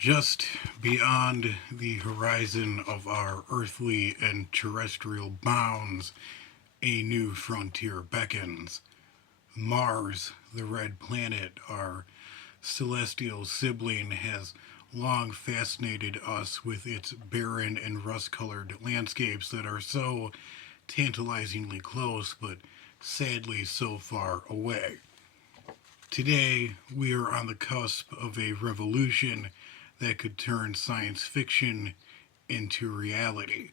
Just beyond the horizon of our earthly and terrestrial bounds, a new frontier beckons. Mars, the red planet, our celestial sibling, has long fascinated us with its barren and rust colored landscapes that are so tantalizingly close but sadly so far away. Today, we are on the cusp of a revolution that could turn science fiction into reality.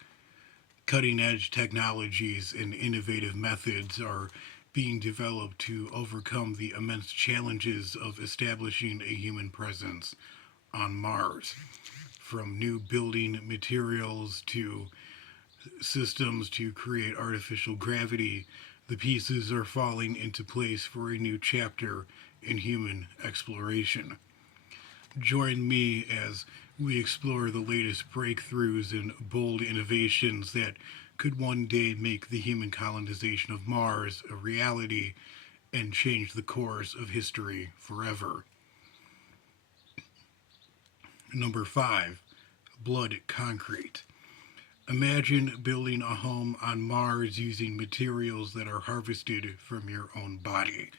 Cutting edge technologies and innovative methods are being developed to overcome the immense challenges of establishing a human presence on Mars. From new building materials to systems to create artificial gravity, the pieces are falling into place for a new chapter in human exploration. Join me as we explore the latest breakthroughs and bold innovations that could one day make the human colonization of Mars a reality and change the course of history forever. Number 5. Blood concrete. Imagine building a home on Mars using materials that are harvested from your own body.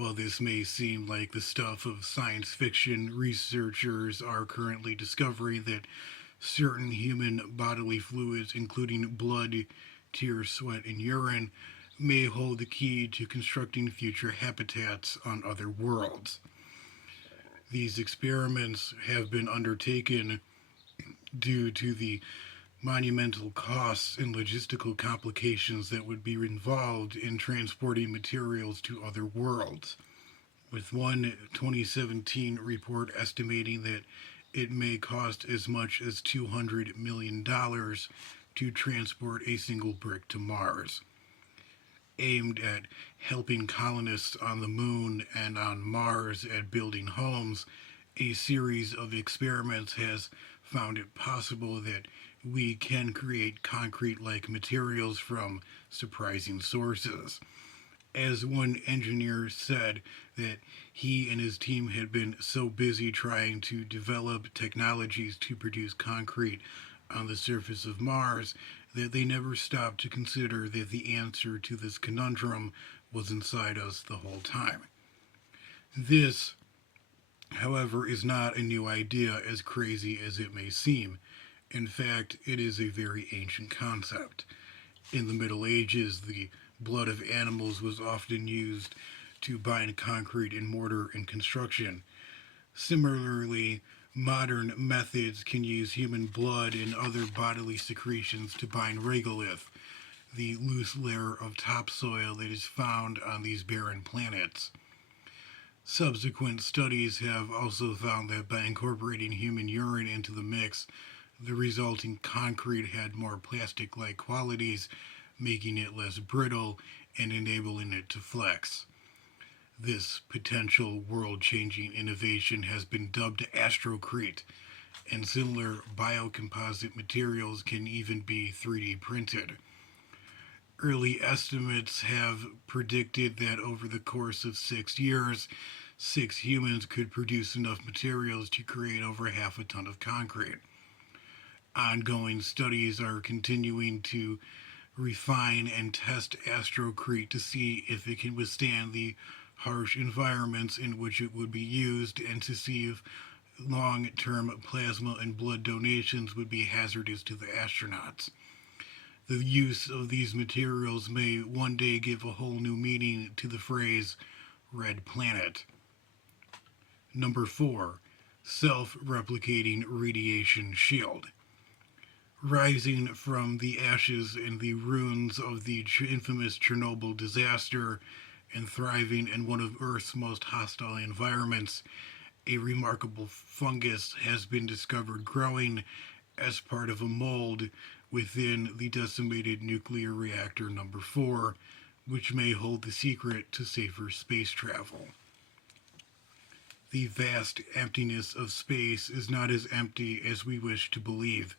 While this may seem like the stuff of science fiction, researchers are currently discovering that certain human bodily fluids, including blood, tears, sweat, and urine, may hold the key to constructing future habitats on other worlds. These experiments have been undertaken due to the monumental costs and logistical complications that would be involved in transporting materials to other worlds, with one 2017 report estimating that it may cost as much as $200 million to transport a single brick to Mars. Aimed at helping colonists on the moon and on Mars at building homes, a series of experiments has found it possible that we can create concrete like materials from surprising sources. As one engineer said, that he and his team had been so busy trying to develop technologies to produce concrete on the surface of Mars that they never stopped to consider that the answer to this conundrum was inside us the whole time. This, however, is not a new idea as crazy as it may seem. In fact, it is a very ancient concept. In the Middle Ages, the blood of animals was often used to bind concrete and mortar in construction. Similarly, modern methods can use human blood and other bodily secretions to bind regolith, the loose layer of topsoil that is found on these barren planets. Subsequent studies have also found that by incorporating human urine into the mix, the resulting concrete had more plastic like qualities, making it less brittle and enabling it to flex. This potential world changing innovation has been dubbed Astrocrete, and similar biocomposite materials can even be 3D printed. Early estimates have predicted that over the course of 6 years, 6 humans could produce enough materials to create over half a ton of concrete. Ongoing studies are continuing to refine and test Astrocrete to see if it can withstand the harsh environments in which it would be used and to see if long term plasma and blood donations would be hazardous to the astronauts. The use of these materials may one day give a whole new meaning to the phrase red planet. Number 4. Self replicating radiation shield. Rising from the ashes and the ruins of the infamous Chernobyl disaster and thriving in one of Earth's most hostile environments, a remarkable fungus has been discovered growing as part of a mold within the decimated nuclear reactor number 4, which may hold the secret to safer space travel. The vast emptiness of space is not as empty as we wish to believe.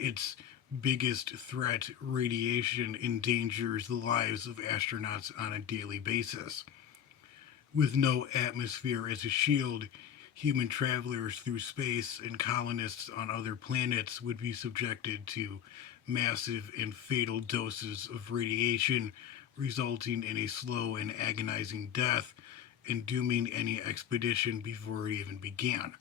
Its biggest threat, radiation, endangers the lives of astronauts on a daily basis. With no atmosphere as a shield, Human travelers through space and colonists on other planets would be subjected to massive and fatal doses of radiation, resulting in a slow and agonizing death and dooming any expedition before it even began.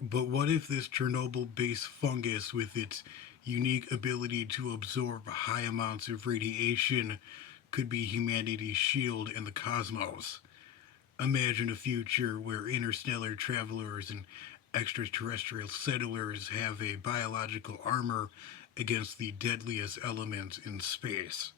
But what if this Chernobyl based fungus, with its unique ability to absorb high amounts of radiation, could be humanity's shield in the cosmos? Imagine a future where interstellar travelers and extraterrestrial settlers have a biological armor against the deadliest elements in space.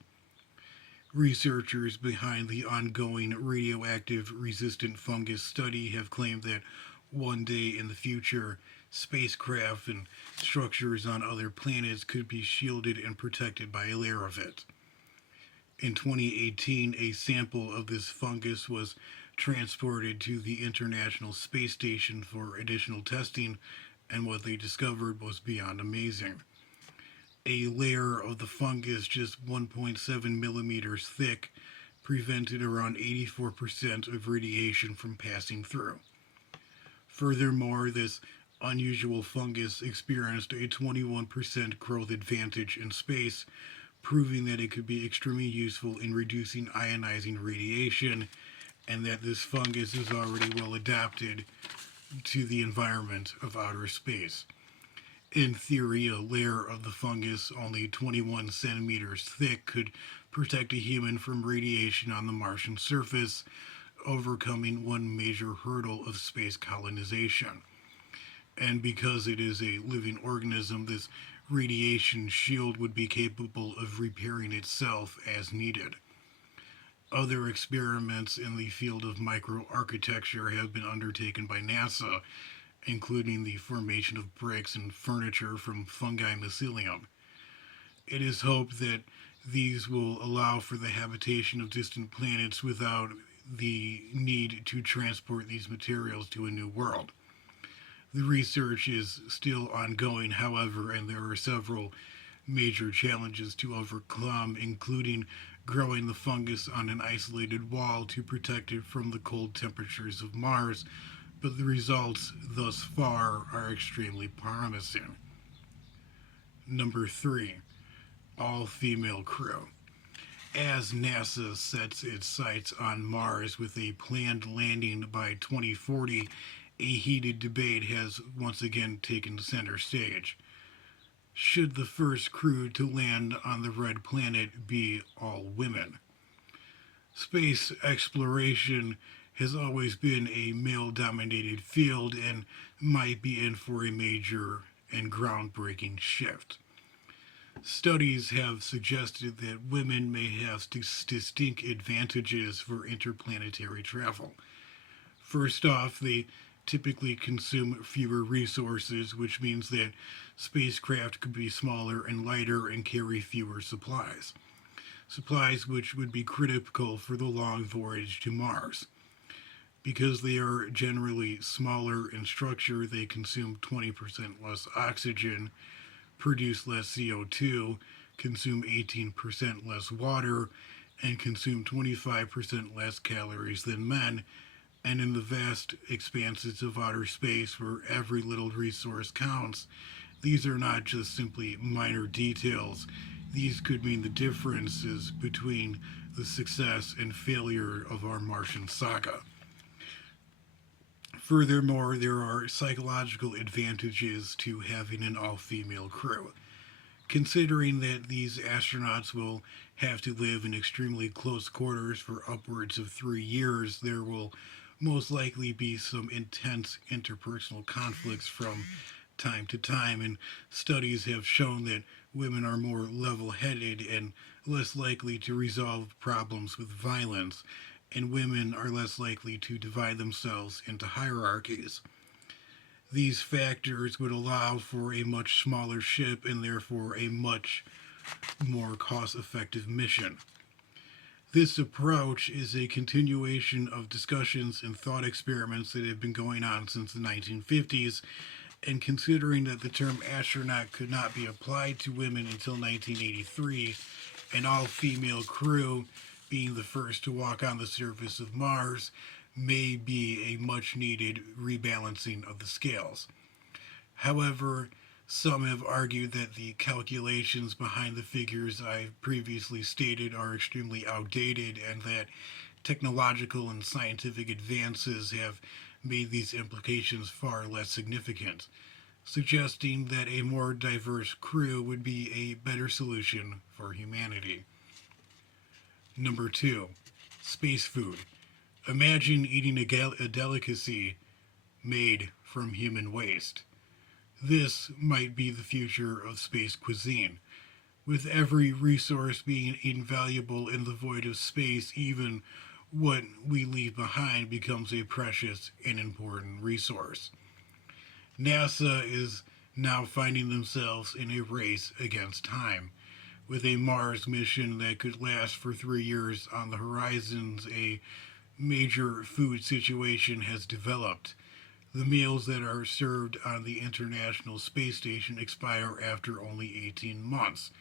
Researchers behind the ongoing radioactive resistant fungus study have claimed that one day in the future, spacecraft and structures on other planets could be shielded and protected by a layer of it. In 2018, a sample of this fungus was transported to the International Space Station for additional testing, and what they discovered was beyond amazing. A layer of the fungus just 1.7 millimeters thick prevented around 84% of radiation from passing through. Furthermore, this unusual fungus experienced a 21% growth advantage in space, proving that it could be extremely useful in reducing ionizing radiation, and that this fungus is already well adapted to the environment of outer space. In theory, a layer of the fungus only 21 centimeters thick could protect a human from radiation on the Martian surface, overcoming one major hurdle of space colonization. And because it is a living organism, this radiation shield would be capable of repairing itself as needed. Other experiments in the field of microarchitecture have been undertaken by NASA, including the formation of bricks and furniture from fungi mycelium. It is hoped that these will allow for the habitation of distant planets without the need to transport these materials to a new world. The research is still ongoing, however, and there are several major challenges to overcome, including growing the fungus on an isolated wall to protect it from the cold temperatures of Mars, but the results thus far are extremely promising. Number 3, all female crew. As NASA sets its sights on Mars with a planned landing by 2040, a heated debate has once again taken center stage. Should the first crew to land on the red planet be all women? Space exploration has always been a male dominated field and might be in for a major and groundbreaking shift. Studies have suggested that women may have distinct advantages for interplanetary travel. First off, they typically consume fewer resources, which means that spacecraft could be smaller and lighter and carry fewer supplies. Supplies which would be critical for the long voyage to Mars. Because they are generally smaller in structure, they consume 20% less oxygen, produce less CO2, consume 18% less water, and consume 25% less calories than men. And in the vast expanses of outer space where every little resource counts, these are not just simply minor details. These could mean the differences between the success and failure of our Martian saga. Furthermore, there are psychological advantages to having an all female crew. Considering that these astronauts will have to live in extremely close quarters for upwards of 3 years, there will most likely be some intense interpersonal conflicts from time to time, and studies have shown that women are more level headed and less likely to resolve problems with violence, and women are less likely to divide themselves into hierarchies. These factors would allow for a much smaller ship and therefore a much more cost effective mission. This approach is a continuation of discussions and thought experiments that have been going on since the 1950s, and considering that the term astronaut could not be applied to women until 1983, an all female crew being the first to walk on the surface of Mars may be a much needed rebalancing of the scales. However, some have argued that the calculations behind the figures I've previously stated are extremely outdated and that technological and scientific advances have made these implications far less significant, suggesting that a more diverse crew would be a better solution for humanity. Number 2, space food. Imagine eating a delicacy made from human waste. This might be the future of space cuisine, with every resource being invaluable in the void of space. Even what we leave behind becomes a precious and important resource. NASA is now finding themselves in a race against time. With a Mars mission that could last for 3 years on the horizons, a major food situation has developed. The meals that are served on the International Space Station expire after only 18 months.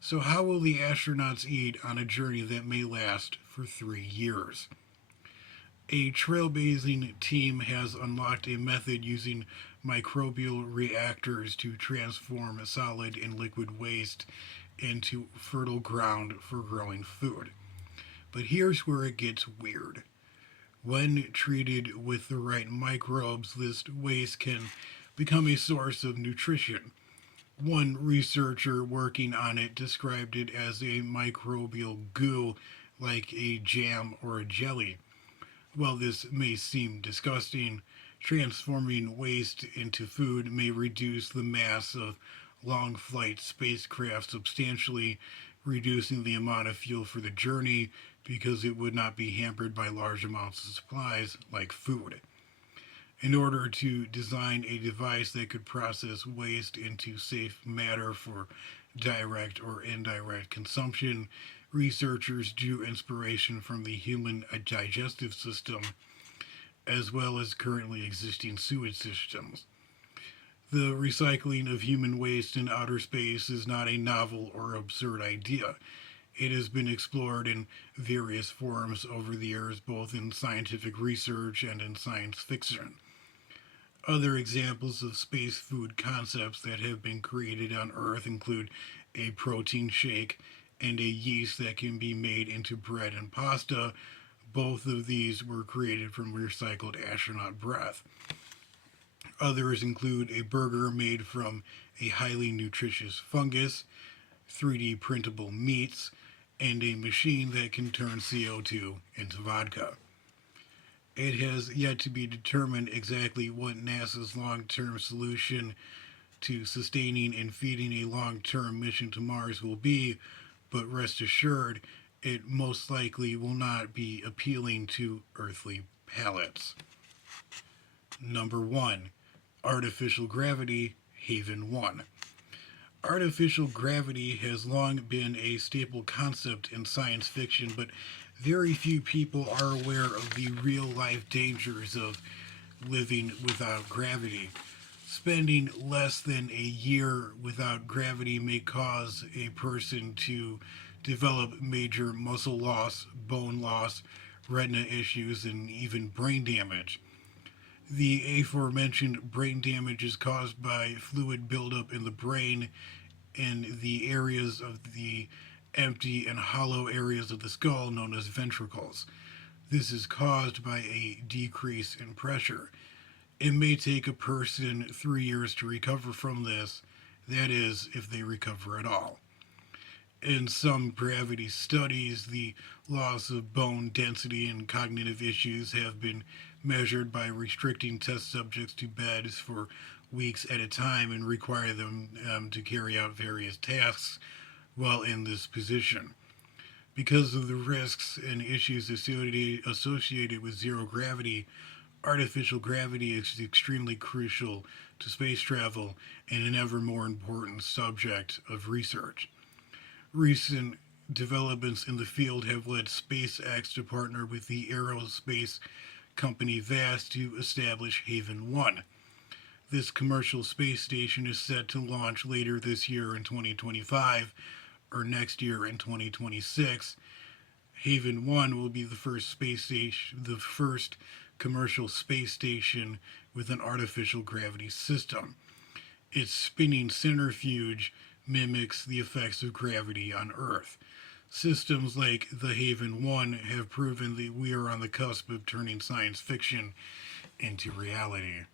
So, how will the astronauts eat on a journey that may last for 3 years? A trailblazing team has unlocked a method using microbial reactors to transform solid and liquid waste into fertile ground for growing food. But here's where it gets weird. When treated with the right microbes, this waste can become a source of nutrition. One researcher working on it described it as a microbial goo, like a jam or a jelly. While this may seem disgusting, transforming waste into food may reduce the mass of long flight spacecraft substantially, reducing the amount of fuel for the journey because it would not be hampered by large amounts of supplies like food. In order to design a device that could process waste into safe matter for direct or indirect consumption, researchers drew inspiration from the human digestive system as well as currently existing sewage systems. The recycling of human waste in outer space is not a novel or absurd idea. It has been explored in various forms over the years, both in scientific research and in science fiction. Other examples of space food concepts that have been created on Earth include a protein shake and a yeast that can be made into bread and pasta. Both of these were created from recycled astronaut breath. Others include a burger made from a highly nutritious fungus, 3D printable meats, and a machine that can turn CO2 into vodka. It has yet to be determined exactly what NASA's long term solution to sustaining and feeding a long term mission to Mars will be, but rest assured, it most likely will not be appealing to earthly palates. Number 1, Artificial Gravity, Haven 1. Artificial gravity has long been a staple concept in science fiction, but very few people are aware of the real life dangers of living without gravity. Spending less than a year without gravity may cause a person to develop major muscle loss, bone loss, retina issues, and even brain damage. The aforementioned brain damage is caused by fluid buildup in the brain in the areas of the empty and hollow areas of the skull known as ventricles. This is caused by a decrease in pressure. It may take a person 3 years to recover from this, that is, if they recover at all. In some gravity studies, the loss of bone density and cognitive issues have been measured by restricting test subjects to beds for weeks at a time and require them to carry out various tasks while in this position. Because of the risks and issues associated with zero gravity, artificial gravity is extremely crucial to space travel and an ever more important subject of research. Recent developments in the field have led SpaceX to partner with the aerospace company VAST to establish Haven 1. This commercial space station is set to launch later this year in 2025 or next year in 2026. Haven 1 will be the first space station, the first commercial space station with an artificial gravity system. Its spinning centrifuge mimics the effects of gravity on Earth. Systems like the Haven 1 have proven that we are on the cusp of turning science fiction into reality.